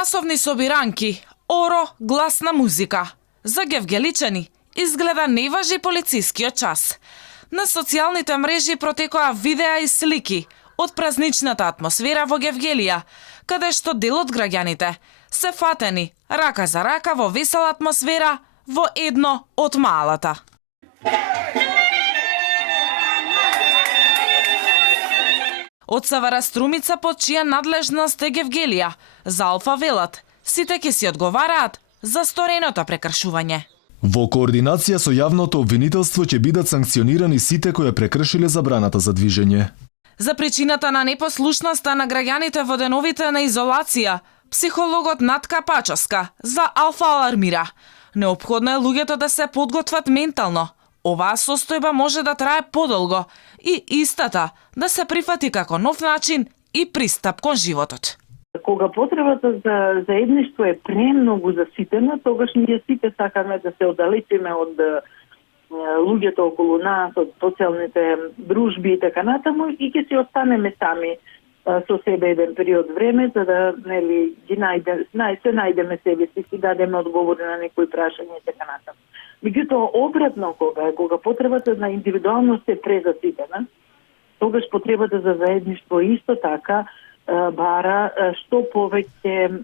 масовни собиранки, оро, гласна музика. За гевгеличани изгледа не важи полицискиот час. На социјалните мрежи протекоа видеа и слики од празничната атмосфера во Гевгелија, каде што дел од граѓаните се фатени рака за рака во весела атмосфера во едно од малата. Од Савара Струмица, под чија надлежност е Гевгелија, за Алфа велат, сите ќе си одговараат за стореното прекршување. Во координација со јавното обвинителство ќе бидат санкционирани сите кои ја прекршиле забраната за движење. За причината на непослушноста на граѓаните во деновите на изолација, психологот Натка Пачовска за Алфа алармира. Неопходно е луѓето да се подготват ментално. Оваа состојба може да трае подолго и истата да се прифати како нов начин и пристап кон животот. Кога потребата за заедништво е премногу заситена, тогаш ние сите сакаме да се оддалечиме од луѓето околу нас, од социјалните дружби и така натаму, и ќе си останеме сами со себе еден период време, за да ги најдеме себе си дадеме одговори на некои прашања и така натаму. Меѓутоа, обратно кога потребата на индивидуалност е презаситена, тогаш потребата за заедништво исто така бара што повеќе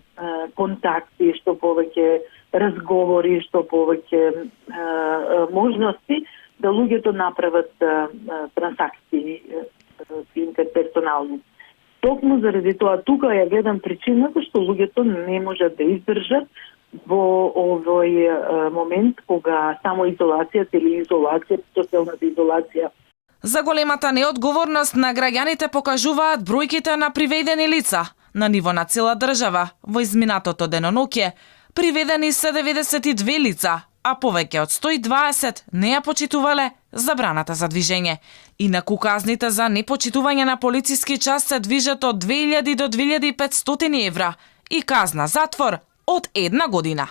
контакти, што повеќе разговори, што повеќе можности да луѓето направат трансакции интерперсонални. Токму заради тоа тука ја гледам причината што луѓето не можат да издржат во овој момент кога само изолацијата или социјалната изолација. За големата неодговорност на граѓаните покажуваат бројките на приведени лица. На ниво на цела држава, во изминатото деноноќе, приведени се 92 лица, а повеќе од 120 не ја почитувале забраната за движење. Инаку казните за непочитување на полициски час се движат од 2000 до 2500 евра и казна затвор од 1 година.